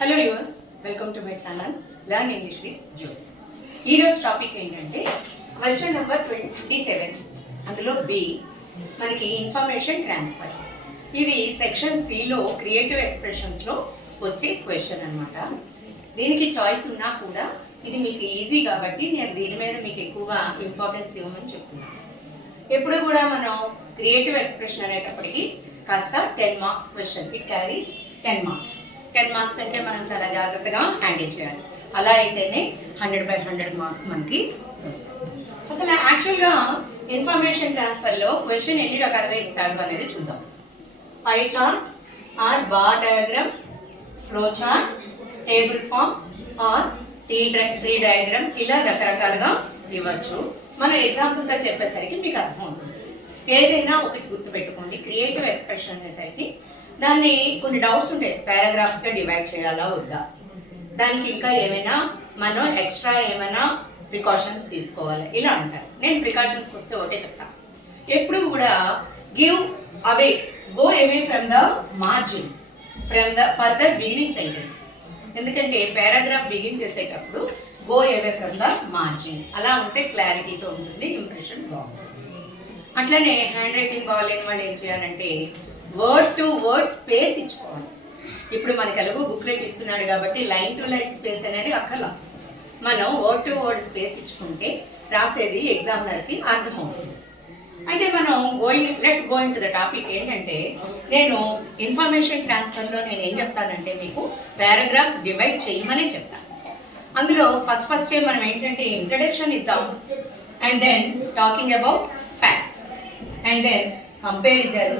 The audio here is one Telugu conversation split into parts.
Hello yours, welcome to my channel learn English with Jyothi. ఈరోజు టాపిక్ ఏంటంటే క్వశ్చన్ నెంబర్ 27. అందులో బి మనకి ఇన్ఫర్మేషన్ ట్రాన్స్ఫర్. ఇది సెక్షన్ సిలో క్రియేటివ్ ఎక్స్ప్రెషన్స్లో వచ్చే క్వశ్చన్ అనమాట. దీనికి చాయిస్ ఉన్నా కూడా ఇది మీకు ఈజీ కాబట్టి నేను దీని మీద మీకు ఎక్కువగా ఇంపార్టెన్స్ ఇవ్వమని చెప్తున్నాను. ఎప్పుడు కూడా మనం క్రియేటివ్ ఎక్స్ప్రెషన్ అనేటప్పటికీ కాస్త 10 marks question, it carries 10 marks. 10 marks అంటే మనం చాలా జాగ్రత్తగా హ్యాండిల్ చేయాలి. అలా అయితేనే 100/100 మార్క్స్ మనకి వస్తాయి. అసలు యాక్చువల్గా ఇన్ఫర్మేషన్ ట్రాన్స్ఫర్లో క్వశ్చన్ ఎన్ని రకాలుగా ఇస్తాడు అనేది చూద్దాం. Pie chart or bar diagram, flow chart, table form or tree diagram, ఇలా రకరకాలుగా ఇవ్వచ్చు. మనం ఎగ్జాంపుల్తో చెప్పేసరికి మీకు అర్థమవుతుంది. ఏదైనా ఒకటి గుర్తుపెట్టుకోండి, క్రియేటివ్ ఎక్స్ప్రెషన్ అనేసరికి దాన్ని కొన్ని డౌట్స్ ఉంటాయి. పారాగ్రాఫ్స్గా డివైడ్ చేయాలా వద్దా, దానికి ఇంకా ఏమైనా మనం ఎక్స్ట్రా ఏమైనా ప్రికాషన్స్ తీసుకోవాలి, ఇలా అంటారు. నేను ప్రికాషన్స్కి వస్తే ఒకటే చెప్తాను. ఎప్పుడు కూడా go away from the margin for the beginning sentence. ఎందుకంటే పారాగ్రాఫ్ బిగిన్ చేసేటప్పుడు go away from the margin, అలా ఉంటే క్లారిటీతో ఉంటుంది, ఇంప్రెషన్ బాగుంటుంది. అట్లనే హ్యాండ్ రైటింగ్ బాగాలేని వాళ్ళు ఏం చేయాలంటే వర్డ్ టు వర్డ్ స్పేస్ ఇచ్చుకోవాలి. ఇప్పుడు మనకు ఎలాగో బుక్లెట్ ఇస్తున్నాడు కాబట్టి లైన్ టు లైన్ స్పేస్ అనేది అక్కర్లా. మనం వర్డ్ టు వర్డ్ స్పేస్ ఇచ్చుకుంటే రాసేది ఎగ్జామినర్కి అర్థమవుతుంది. అయితే మనం let's going to the topic. ఏంటంటే నేను ఇన్ఫర్మేషన్ ట్రాన్స్ఫర్లో నేను ఏం చెప్తానంటే మీకు పారాగ్రాఫ్స్ డివైడ్ చేయమనే చెప్తాను. అందులో ఫస్ట్ మనం ఏంటంటే ఇంట్రడక్షన్ ఇద్దాం, and then talking about facts, and then comparison,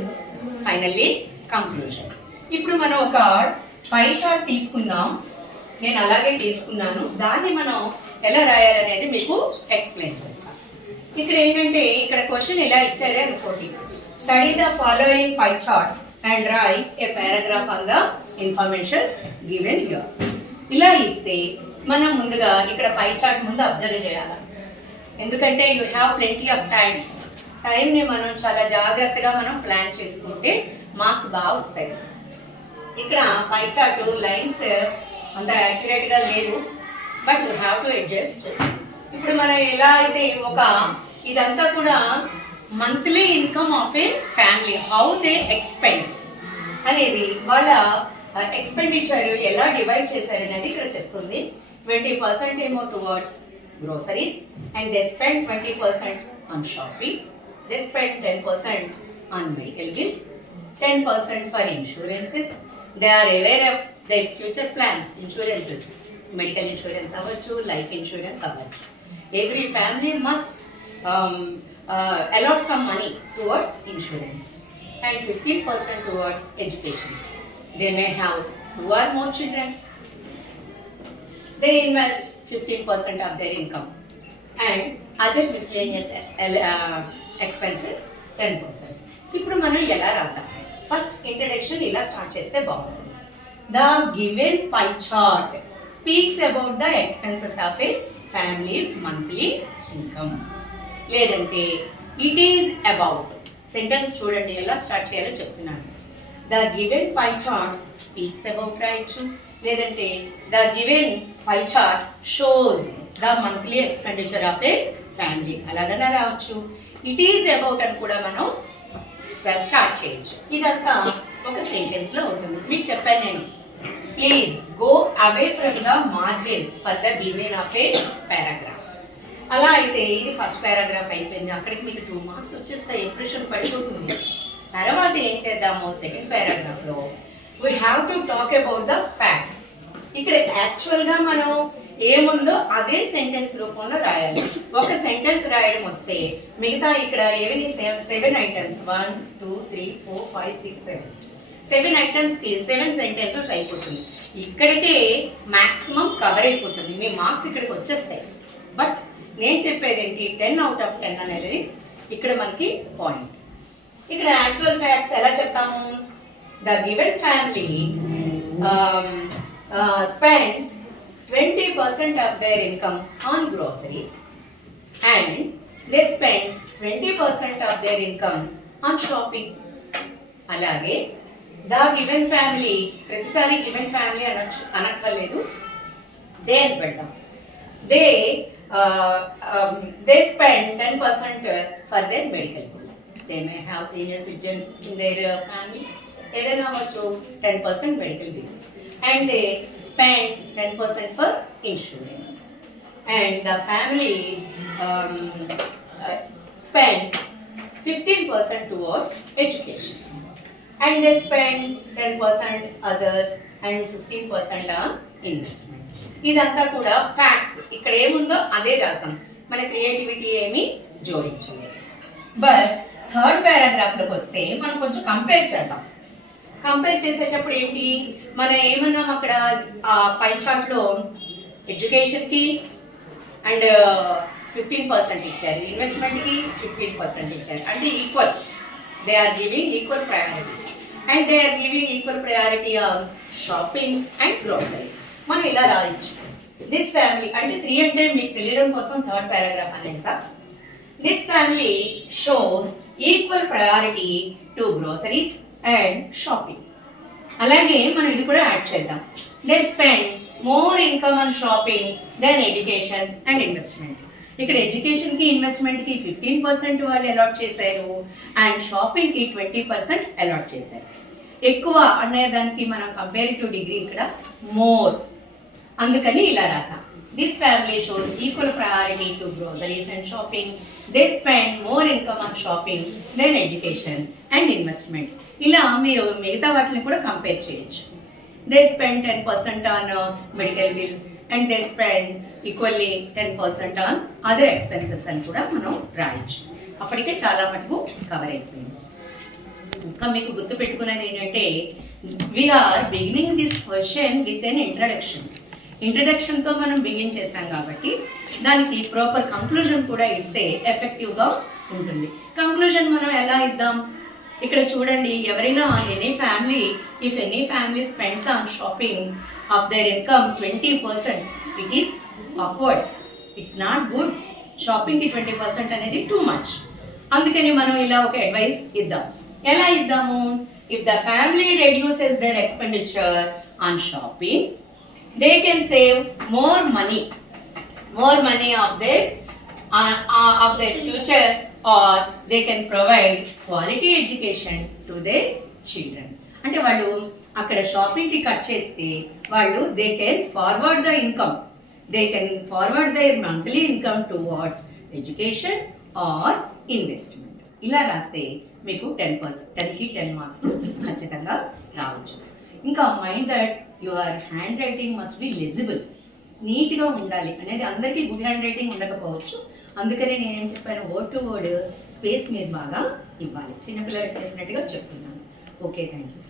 finally conclusion. ఇప్పుడు మనం ఒక పై చార్ట్ తీసుకుందాం. నేను అలాగే తీసుకున్నాను. దాన్ని మనం ఎలా రాయాలనేది మీకు ఎక్స్ప్లెయిన్ చేస్తాను. ఇక్కడ ఏంటంటే ఇక్కడ క్వశ్చన్ ఎలా ఇచ్చారే అనుకోండి, study the following pie chart and right A paragraph on the information given here. ఇలా ఇస్తే మనం ముందుగా ఇక్కడ పై చార్ట్ ముందు అబ్జర్వ్ చేయాలి. ఎందుకంటే యూ హ్యావ్ ప్లెంటీ ఆఫ్ టైంని మనం చాలా జాగ్రత్తగా మనం ప్లాన్ చేసుకుంటే మార్క్స్ బాగా వస్తాయి. ఇక్కడ పై చార్ట్ లైన్స్ అంత యాక్యురేట్గా లేవు, but you have to adjust. ఇప్పుడు మనం ఎలా అయితే ఇదంతా కూడా monthly income of a family, how they expend అనేది, వాళ్ళ ఎక్స్పెండిచర్ ఎలా డివైడ్ చేశారనేది ఇక్కడ చెప్తుంది. 20% ఏమో towards groceries, and they spend 20% on shopping, they spend 10% on medical bills, 10% for insurances. They are aware of their future plans, insurances, medical insurance avachchu, life insurance avachchu. Every family must allot some money towards insurance, and 15% towards education. They may have 2 or more children. They invest 15% of their income, and other miscellaneous expenses 10%. ఇప్పుడు మనం ఎలా రాద్దాం? ఫస్ట్ ఇంట్రడక్షన్ ఇలా స్టార్ట్ చేస్తే బాగుంటుంది. The given pie chart speaks about the expenses of a family monthly income. లేదంటే ఇట్ ఈజ్ అబౌట్, సెంటెన్స్ చూడండి ఎలా స్టార్ట్ చేయాలో చెప్తున్నాను. The given pie chart speaks about రాయొచ్చు, లేదంటే the given pie chart shows the monthly expenditure of a family, అలాగనే రావచ్చు. ఇట్ ఈజ్ అబౌట్ అని కూడా మనం స్టార్ట్ చేయొచ్చు. ఇదంతా ఒక సెంటెన్స్లో అవుతుంది. మీకు చెప్పాను నేను, please go away from the margin for the beginning of A paragraph. అలా అయితే ఇది ఫస్ట్ పారాగ్రాఫ్ అయిపోయింది. అక్కడికి మీకు 2 మార్క్స్ వచ్చేస్తాయి, ఇంప్రెషన్ పడిపోతుంది. తర్వాత ఏం చేద్దాము, సెకండ్ పారాగ్రాఫ్లో we have to talk about the facts. ఇక్కడ యాక్చువల్గా మనం ఏముందో అదే సెంటెన్స్ రూపంలో రాయాలి. ఒక సెంటెన్స్ రాయడం వస్తే మిగతా ఇక్కడ ఏవని 7 ఐటమ్స్, 1 2 3 4 5 6 7 ఐటమ్స్కి 7 సెంటెన్సెస్ అయిపోతుంది. ఇక్కడికే మ్యాక్సిమం కవర్ అయిపోతుంది, మీ మార్క్స్ ఇక్కడికి వచ్చేస్తాయి. బట్ నేను చెప్పేది ఏంటి, 10 out of 10 అనేది ఇక్కడ మనకి పాయింట్. ఇక్కడ యాక్చువల్ ఫ్యాక్ట్స్ ఎలా చెప్తాము, the given family spends 20% of their income on groceries, and they spend 20% of their income on shopping. అలాగే ద గివెన్ ఫ్యామిలీ, ప్రతిసారి గివెన్ ఫ్యామిలీ అనొచ్చు, అనక్కర్లేదు, దే అని పెడతాం. They spend 10% for their medical bills. They may have senior citizens in their family. ఏదైనా అవ్వచ్చు 10% medical bills, and they spend 10% for insurance, and the family spends 15% towards education, and they spend 10% others and 15% on investment. ఇదంతా కూడా ఫ్యాక్ట్స్, ఇక్కడ ఏముందో అదే రాసాం, మన క్రియేటివిటీ ఏమి జోడించలేదు. బట్ థర్డ్ పారాగ్రాఫ్లోకి వస్తే మనం కొంచెం కంపేర్ చేద్దాం. కంపేర్ చేసేటప్పుడు ఏంటి, మనం ఏమన్నాం అక్కడ ఆ పై చార్ట్లో ఎడ్యుకేషన్కి అండ్ 15% ఇచ్చారు, ఇన్వెస్ట్మెంట్కి 15% ఇచ్చారు, అంటే equal, they are giving equal priority, and they are giving equal priority on shopping and groceries. మనం ఇలా రాయొచ్చు. దిస్ ఫ్యామిలీ అంటే 3 అంటే మీకు తెలియడం కోసం థర్డ్ పారాగ్రాఫ్ అనేది sir. This family shows equal priority to groceries and shopping. అలాగే మనం ఇది కూడా యాడ్ చేద్దాం. They spend more income on shopping then education and investment. ఇక్కడ ఎడ్యుకేషన్కి ఇన్వెస్ట్మెంట్కి 15% వాళ్ళు అలాట్ చేశారు, అండ్ షాపింగ్కి 20% అలాట్ చేశారు. ఎక్కువ అనేదానికి మనం కంపేరిటివ్ డిగ్రీ ఇక్కడ మోర్, అందుకని ఇలా రాసాం. This family shows equal priority to groceries and shopping. They spend more income on shopping then education and investment. ఇలా మీరు మిగతా వాటిని కూడా కంపేర్ చేయొచ్చు. They spend 10% on medical bills and they spend equally 10% on other expenses అని కూడా మనం రాయొచ్చు. అప్పటికే చాలా మటుకు కవర్ అయిపోయింది. ఇంకా మీకు గుర్తు పెట్టుకునేది ఏంటంటే, we are beginning this question with an introduction. ఇంట్రడక్షన్తో మనం బిగిన్ చేసాం కాబట్టి దానికి ప్రాపర్ కంక్లూజన్ కూడా ఇస్తే ఎఫెక్టివ్గా ఉంటుంది. కంక్లూజన్ మనం ఎలా ఇద్దాం, ఇక్కడ చూడండి, ఎవరైనా any family, if any family spends on shopping of their income 20%, it is awkward, it's not good. షాపింగ్కి 20% అనేది టూ మచ్. అందుకని మనం ఇలా ఒక అడ్వైస్ ఇద్దాం. ఎలా ఇద్దాము, if the family reduces their expenditure on shopping, they can save more money of their future, or they can provide quality education to their children. అంటే వాళ్ళు అక్కడ షాపింగ్కి కట్ చేస్తే వాళ్ళు they can forward the income, they can forward their monthly income towards education or investment. ఇలా రాస్తే మీకు 10కి 10 మార్క్స్ ఖచ్చితంగా రావచ్చు. ఇంకా mind that your hand writing must be legible, నీట్గా ఉండాలి. అనేది అందరికీ గుడ్ హ్యాండ్ రైటింగ్ ఉండకపోవచ్చు, అందుకనే నేనేం చెప్పాను, వర్డ్ టు వర్డ్ స్పేస్ మీరు బాగా ఇవ్వాలి. చిన్నపిల్లలకి చెప్పినట్టుగా చెప్తున్నాను. Okay, thank you.